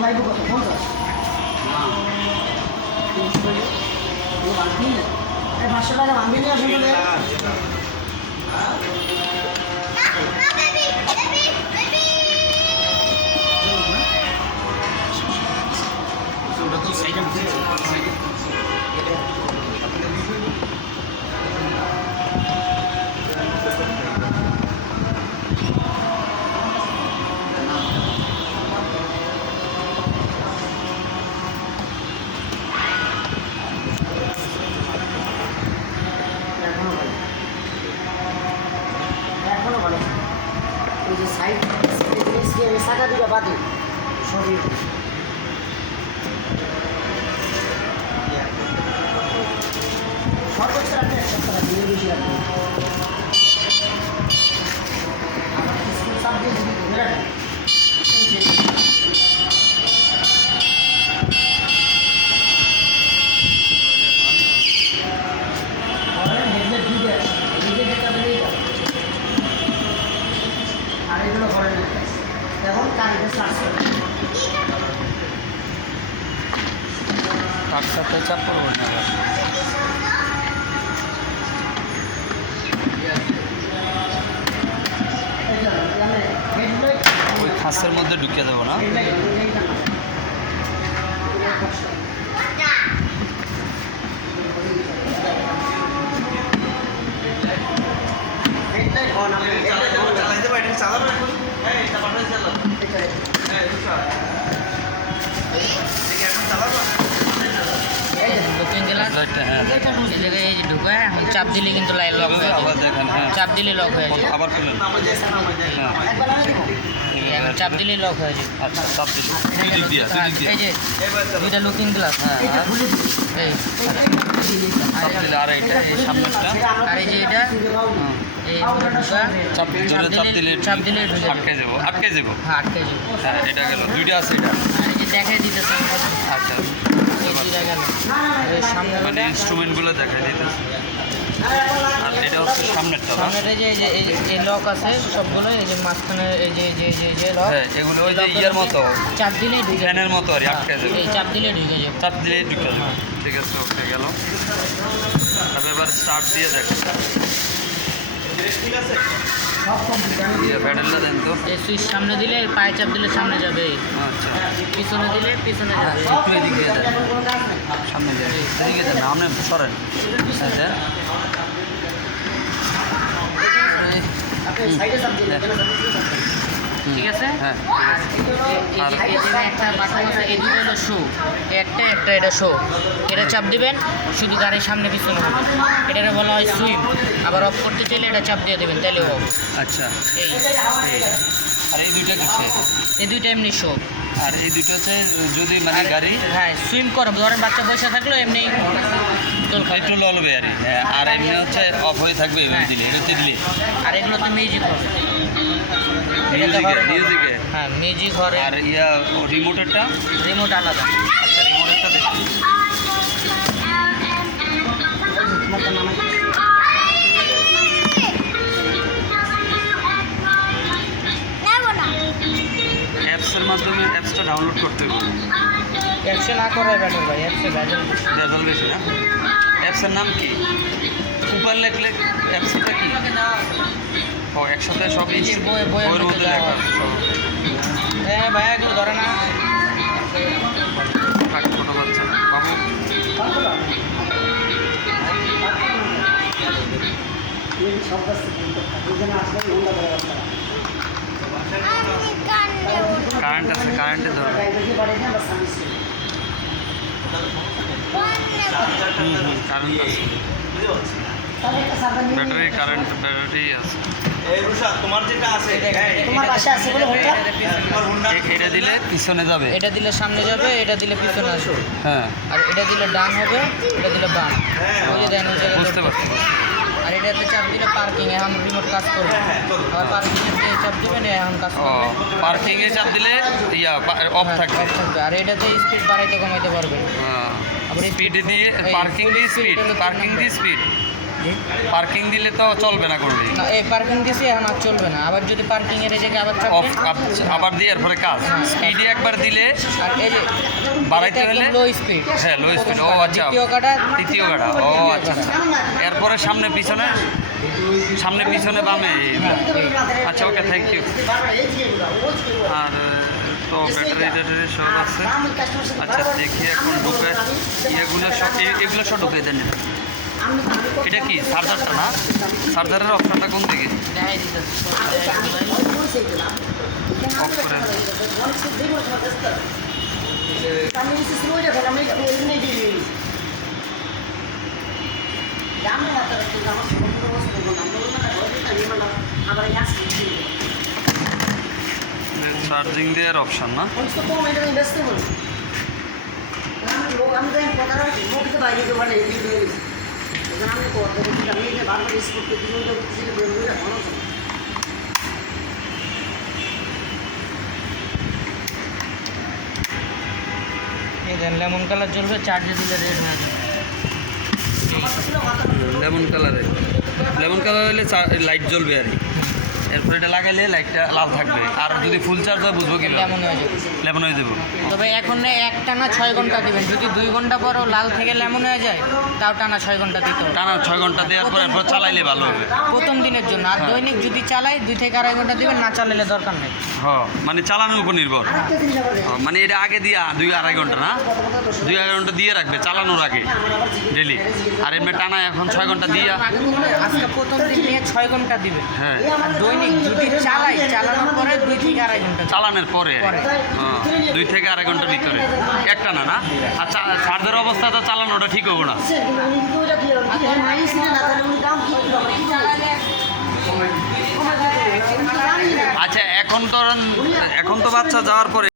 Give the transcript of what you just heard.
পাইব কত 50? 500 টাকা ভাঙবি নিয়ে আসুন বলে সাইড শাখা দুটো বাদে সবই সর্বোচ্চ রাখতে 1 সপ্তাহ দিনের বেশি রাখতে স্কুল সাপ দিয়ে যদি ধরে রাখেন এখন কারেন্টের চার্জ তার সাথে চাপ পড়বো না ওই খাসের মধ্যে ঢুকিয়ে দেবো না চাপ দিলে কিন্তু লাইট লক হয়ে যাবে চাপ দিলে লক হয়ে যাবে আবার খুলেন চাপ দিলে লক হয়ে যাবে আচ্ছা চাপ দিলে এই যে দুইটা লুকিং গ্লাস এই চাপ দিলে আর এইটা এই সামনেরটা আর এই যে এটা এই চাপ দিলে আটকে যাবো আটকে যাবো হ্যাঁ আটকে যাবো হ্যাঁ এটা গেল দুইটা আছে এটা আর এই যে দেখাই দিতেছে আচ্ছা এই দুইটা গেল সামনে মানে ইনস্ট্রুমেন্টগুলো দেখাই দিতেছে আর এটা হচ্ছে সামনেরটা সামনের এই যে এই লক আছে সবগুলো এই যে মাঝখানে এই যে লক হ্যাঁ এগুলো ওই যে ইয়ার মতো চাপ দিলেই ঢুকে ফ্যানের মতো আর আটকে যাবে এই চাপ দিলেই ঢুকে যাবে চাপ দিলেই ঢুকে যাবে ঠিক আছে ওকে গেল তারপর এবার স্টার্ট দিয়ে দেখো প্যাডেলটা দেন তো এই সুইচ সামনে দিলে পায়ে চাপ দিলে সামনে যাবে আচ্ছা পিছনে দিলে পিছনে যাবে একটু এদিকে দেন সামনে দেন এদিকে দেন না আপনি সরেন দেন ঠিক আছে হ্যাঁ আর এই যে একটা বাটন আছে এই দুটো হলো শো একটা এটা শো এটা চাপ দিবেন শুধু গাড়ির সামনে পিছনে হবে এটা বলা হয় সুইম আবার অফ করতে চাইলে এটা চাপ দিয়ে দেবেন তাহলে অফ আচ্ছা এই আর এই দুইটা কিসে এই দুইটা এমনি শো আর এই দুটো হচ্ছে যদি মানে গাড়ি হ্যাঁ সুইম করো ধরেন বাচ্চা পয়সা থাকলেও এমনি একটু ললবে আর আর এমনি হচ্ছে অফ হয়ে থাকবে এভাবে দিলে এটাতে দিলে আর এগুলোতে মিউজিক হবে মিউজিকে হ্যাঁ মিউজিক হবে আর ইয়া রিমোটেরটা রিমোট আলাদা আচ্ছা রিমোটেরটা দেখি অ্যাপসের মাধ্যমে অ্যাপসটা ডাউনলোড করতে হবে অ্যাপসে না করে ব্যাটার ভাই অ্যাপসে ভেজাল বেশি না অ্যাপসের নাম কি উপর লেখলে অ্যাপসটা কি ও একসাথে সব এই যে বইয়ের মধ্যে লেখা আছে সব হ্যাঁ ভাই এগুলো ধরে না ছোটো বাচ্চা বাবু কারেন্ট আছে কারেন্টে ধরে কারেন্ট আছে ব্যাটারি কারেন্ট ব্যাটারি আছে তোমার পাশে আছে বলে এটা দিলে পিছনে যাবে এটা দিলে সামনে যাবে এটা দিলে পিছনে আসবে হ্যাঁ আর এটা দিলে ডান হবে এটা দিলে বাম ওই যে দেন বুঝতে পারছি আর এটাতে চাপ দিলে পার্কিং এখন রিমোট কাজ করবে আর পার্কিং এ চাপ দিবেন এখন কাজ ও করবে পার্কিং এ চাপ দিলে ইয়া অফ থাকবে অফ থাকবে আর এটাতে স্পিড বাড়াইতে কমাইতে পারবে স্পিড দিয়ে পার্কিং দিয়ে স্পিড পার্কিং দিয়ে স্পিড জি। পার্কিং দিলে তো চলবে না কোনোদিন। না, এই পার্কিং দিয়েছি এখন আর চলবে না, আবার যদি পার্কিং এর এই জায়গায় আবার অফ চাপবেন, আবার দিয়ে এরপরে কাজ স্পিডে একবার দিলে আর এই যে বাড়াইতে হলে লো স্পিড, হ্যাঁ লো স্পিড। ও আচ্ছা, দ্বিতীয় কাটা, তৃতীয় গাড়া। ও আচ্ছা আচ্ছা। এরপরে সামনে পিছনে বামে। আচ্ছা ওকে, থ্যাংক ইউ। আর তো ব্যাটারি ট্যাটারি সব আছে। আচ্ছা দেখি এখন ঢুকে এগুলো সব ঢুকে দেন। এটা কি চার্জারটা না? চার্জারের অপশনটা কোন দিকে? দেখাই দিতেছি। অফ করে দেন। চার্জিং দেওয়ার অপশন না? এই দেন লেমন কালার জ্বলবে, চার্জে দিলে রেড হয়ে যাবে। লেমন কালার হলে লাইট জ্বলবে আর কি। এরপরে এটা লাগাইলে লাইটটা লাল থাকবে। আর যদি ফুল চার্জ হয় বুঝবো কি লেমন হয়ে যাবে। লেমন হয়ে দেবো। তবে এখন একটানা 6 ঘন্টা দিবেন, যদি 2 ঘন্টা পরও লাল থেকে লেমন হয়ে যায় তাও টানা 6 ঘন্টা দিতে হবে টানা 6 ঘন্টা দেওয়ার পর এরপর চালাইলে ভালো হবে। প্রথম দিনের জন্য। আর দৈনিক যদি চালাই 2 থেকে 2.5 ঘন্টা দিবেন, না চালালে দরকার নেই। হ্যাঁ মানে চালানোর উপর নির্ভর। মানে এটা আগে দিয়া 2-2.5 ঘন্টা না, 2-2.5 ঘন্টা দিয়ে রাখবে চালানোর আগে ডেলি। আর এমনি টানা এখন 6 ঘন্টা দিয়া। আজকে প্রথম দিন নিয়ে 6 ঘন্টা দিবেন। হ্যাঁ আর দৈনিক যদি চালানোর পরে 2 থেকে 2.5 ঘন্টা দিবেন। চালানোর পরে পরে। 2 থেকে 2.5 ঘন্টার ভিতরে একটা না। আচ্ছা চার্জের অবস্থা তো চালানোটা ঠিক হবো না। আচ্ছা এখন তো বাচ্চা যাওয়ার পরে